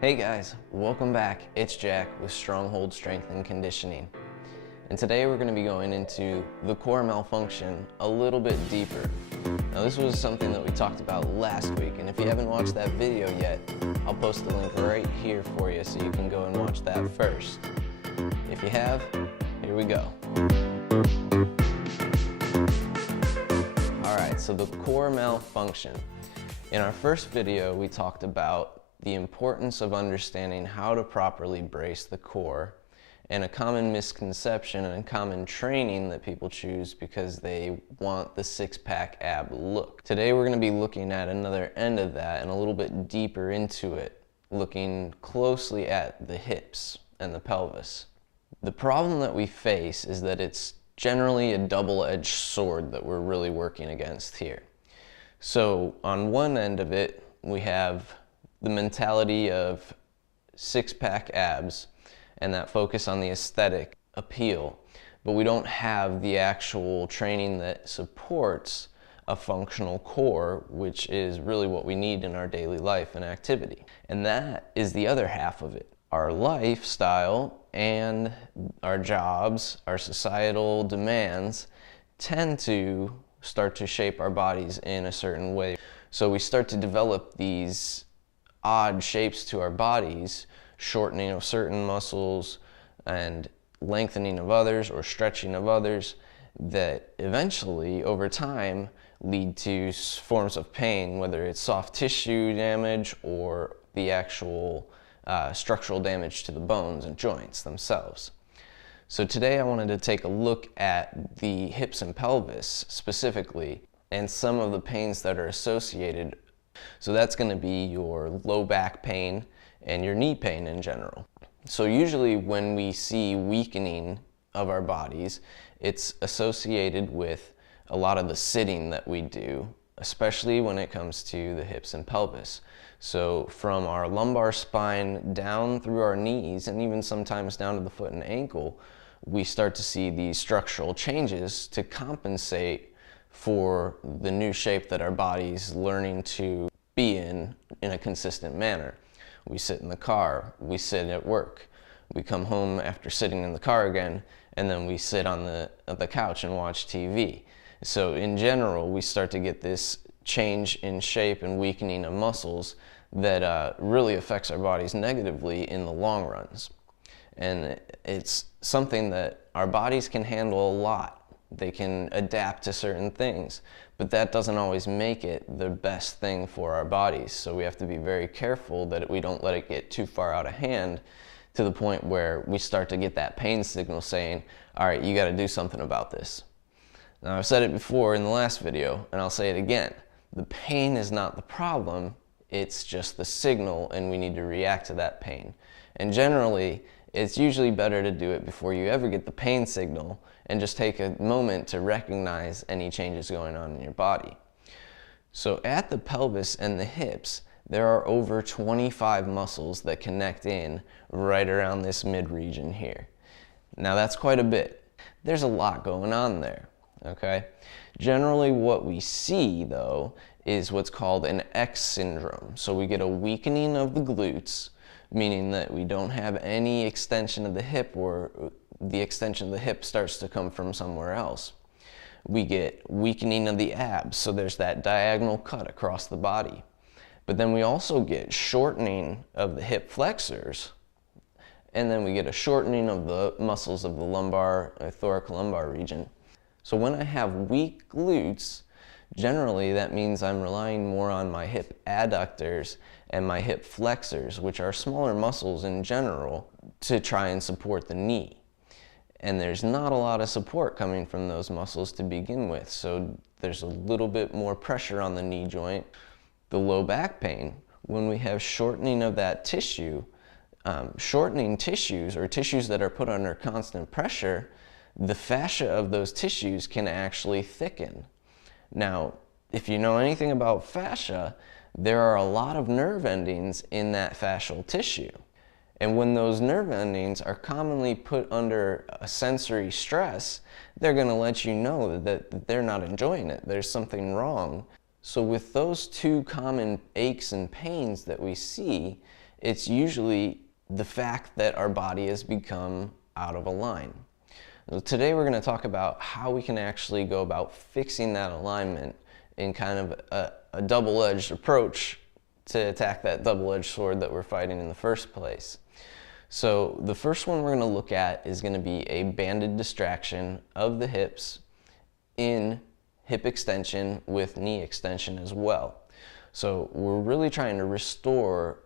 Hey guys, welcome back. It's Jack with Stronghold Strength and Conditioning. And today we're going to be going into the core malfunction a little bit deeper. Now this was something that we talked about last week, and if you haven't watched that video yet, I'll post the link right here for you so you can go and watch that first. If you have, here we go. Alright, so the core malfunction. In our first video we talked about the importance of understanding how to properly brace the core, and a common misconception and common training that people choose because they want the six-pack ab look. Today we're going to be looking at another end of that and a little bit deeper into it, looking closely at the hips and the pelvis. The problem that we face is that it's generally a double-edged sword that we're really working against here. So on one end of it we have the mentality of six-pack abs and that focus on the aesthetic appeal, but we don't have the actual training that supports a functional core, which is really what we need in our daily life and activity. And that is the other half of it. Our lifestyle and our jobs, our societal demands tend to start to shape our bodies in a certain way. So we start to develop these odd shapes to our bodies, shortening of certain muscles and lengthening of others or stretching of others, that eventually over time lead to forms of pain, whether it's soft tissue damage or the actual structural damage to the bones and joints themselves. So today I wanted to take a look at the hips and pelvis specifically and some of the pains that are associated. So that's going to be your low back pain and your knee pain in general. So usually when we see weakening of our bodies, it's associated with a lot of the sitting that we do, especially when it comes to the hips and pelvis. So from our lumbar spine down through our knees and even sometimes down to the foot and ankle, we start to see these structural changes to compensate for the new shape that our body's learning to be in a consistent manner. We sit in the car, we sit at work, we come home after sitting in the car again, and then we sit on the couch and watch TV. So in general, we start to get this change in shape and weakening of muscles that really affects our bodies negatively in the long runs. And it's something that our bodies can handle a lot. They can adapt to certain things, but that doesn't always make it the best thing for our bodies. So we have to be very careful that we don't let it get too far out of hand to the point where we start to get that pain signal saying, all right, you got to do something about this. Now I've said it before in the last video, and I'll say it again. The pain is not the problem, it's just the signal, and we need to react to that pain. And generally, it's usually better to do it before you ever get the pain signal and just take a moment to recognize any changes going on in your body. So at the pelvis and the hips, there are over 25 muscles that connect in right around this mid-region here. Now that's quite a bit. There's a lot going on there, okay? Generally what we see though is what's called an X syndrome. So we get a weakening of the glutes, meaning that we don't have any extension of the hip, or the extension of the hip starts to come from somewhere else. We get weakening of the abs, so there's that diagonal cut across the body. But then we also get shortening of the hip flexors, and then we get a shortening of the muscles of the lumbar, thoracolumbar region. So when I have weak glutes, generally that means I'm relying more on my hip adductors and my hip flexors, which are smaller muscles in general, to try and support the knee. And there's not a lot of support coming from those muscles to begin with, so there's a little bit more pressure on the knee joint. The low back pain, when we have shortening of that tissue, shortening tissues or tissues that are put under constant pressure, the fascia of those tissues can actually thicken. Now, if you know anything about fascia, there are a lot of nerve endings in that fascial tissue. And when those nerve endings are commonly put under a sensory stress, they're going to let you know that they're not enjoying it. There's something wrong. So with those two common aches and pains that we see, it's usually the fact that our body has become out of align. So today we're going to talk about how we can actually go about fixing that alignment in kind of a double-edged approach to attack that double-edged sword that we're fighting in the first place. So the first one we're going to look at is going to be a banded distraction of the hips in hip extension with knee extension as well. So we're really trying to restore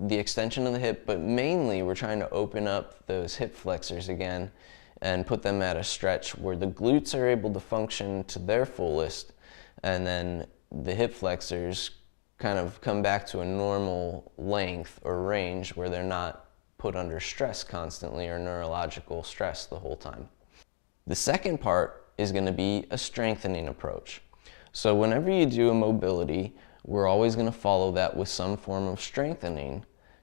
the extension of the hip, but mainly we're trying to open up those hip flexors again and put them at a stretch where the glutes are able to function to their fullest, and then the hip flexors kind of come back to a normal length or range where they're not put under stress constantly or neurological stress the whole time. The second part is going to be a strengthening approach. So whenever you do a mobility, we're always going to follow that with some form of strengthening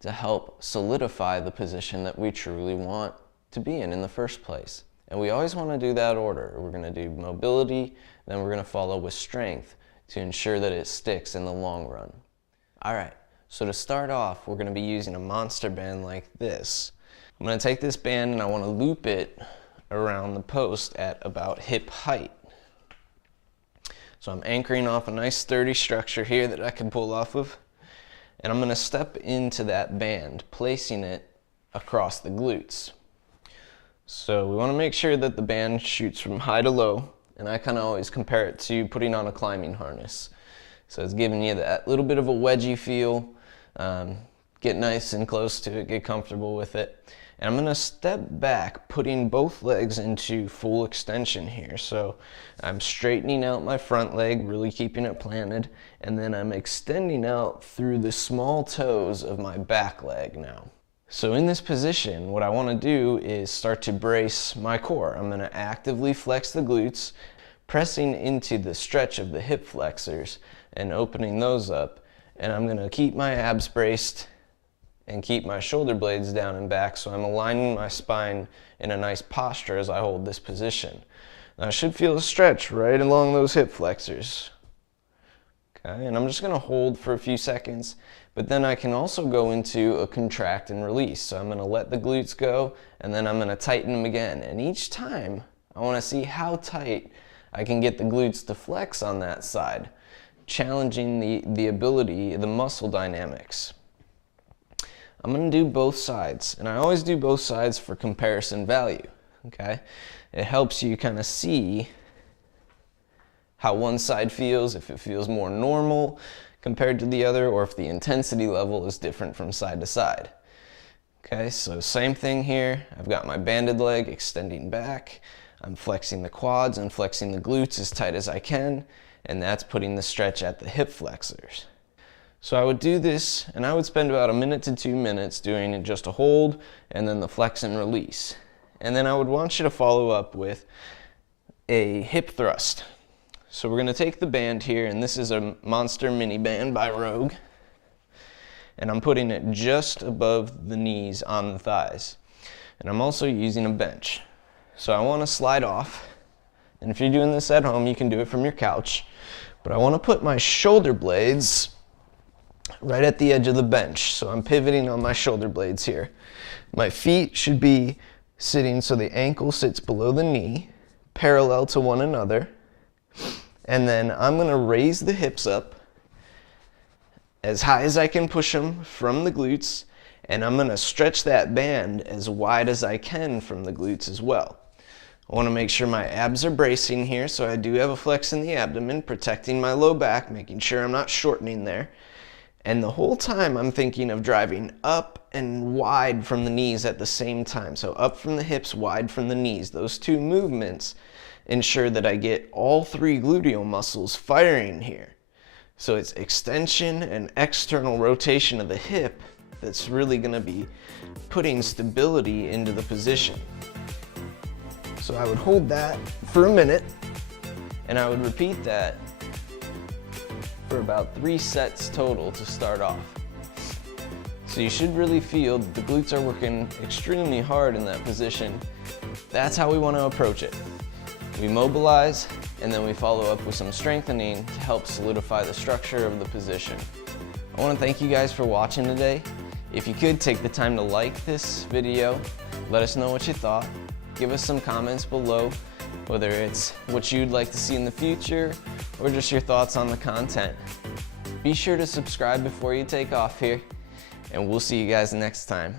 to help solidify the position that we truly want to be in the first place. And we always want to do that order. We're going to do mobility, then we're going to follow with strength to ensure that it sticks in the long run. All right, so to start off, we're going to be using a monster band like this. I'm going to take this band and I want to loop it around the post at about hip height. So I'm anchoring off a nice sturdy structure here that I can pull off of, and I'm going to step into that band, placing it across the glutes. So we want to make sure that the band shoots from high to low, and I kind of always compare it to putting on a climbing harness. So it's giving you that little bit of a wedgie feel, get nice and close to it, get comfortable with it. And I'm going to step back, putting both legs into full extension here. So I'm straightening out my front leg, really keeping it planted, and then I'm extending out through the small toes of my back leg now. So in this position, what I want to do is start to brace my core. I'm going to actively flex the glutes, pressing into the stretch of the hip flexors and opening those up. And I'm going to keep my abs braced and keep my shoulder blades down and back, so I'm aligning my spine in a nice posture as I hold this position. Now I should feel a stretch right along those hip flexors. Okay, and I'm just going to hold for a few seconds, but then I can also go into a contract and release. So I'm going to let the glutes go, and then I'm going to tighten them again. And each time, I want to see how tight I can get the glutes to flex on that side, challenging the ability, the muscle dynamics. I'm going to do both sides, and I always do both sides for comparison value, okay? It helps you kind of see how one side feels, if it feels more normal compared to the other, or if the intensity level is different from side to side. Okay, so same thing here. I've got my banded leg extending back. I'm flexing the quads and flexing the glutes as tight as I can, and that's putting the stretch at the hip flexors. So I would do this, and I would spend about 1 minute to 2 minutes doing it just a hold, and then the flex and release. And then I would want you to follow up with a hip thrust. So we're going to take the band here, and this is a Monster Mini Band by Rogue, and I'm putting it just above the knees on the thighs. And I'm also using a bench. So I want to slide off, and if you're doing this at home, you can do it from your couch, but I want to put my shoulder blades right at the edge of the bench. So I'm pivoting on my shoulder blades here. My feet should be sitting so the ankle sits below the knee, parallel to one another. And then I'm going to raise the hips up as high as I can push them from the glutes, and I'm going to stretch that band as wide as I can from the glutes as well. I want to make sure my abs are bracing here, so I do have a flex in the abdomen, protecting my low back, making sure I'm not shortening there. And the whole time I'm thinking of driving up and wide from the knees at the same time. So up from the hips, wide from the knees. Those two movements ensure that I get all 3 gluteal muscles firing here. So it's extension and external rotation of the hip that's really going to be putting stability into the position. So I would hold that for a minute, and I would repeat that for about 3 sets total to start off. So you should really feel that the glutes are working extremely hard in that position. That's how we want to approach it. We mobilize, and then we follow up with some strengthening to help solidify the structure of the position. I want to thank you guys for watching today. If you could take the time to like this video, let us know what you thought. Give us some comments below, whether it's what you'd like to see in the future or just your thoughts on the content. Be sure to subscribe before you take off here, and we'll see you guys next time.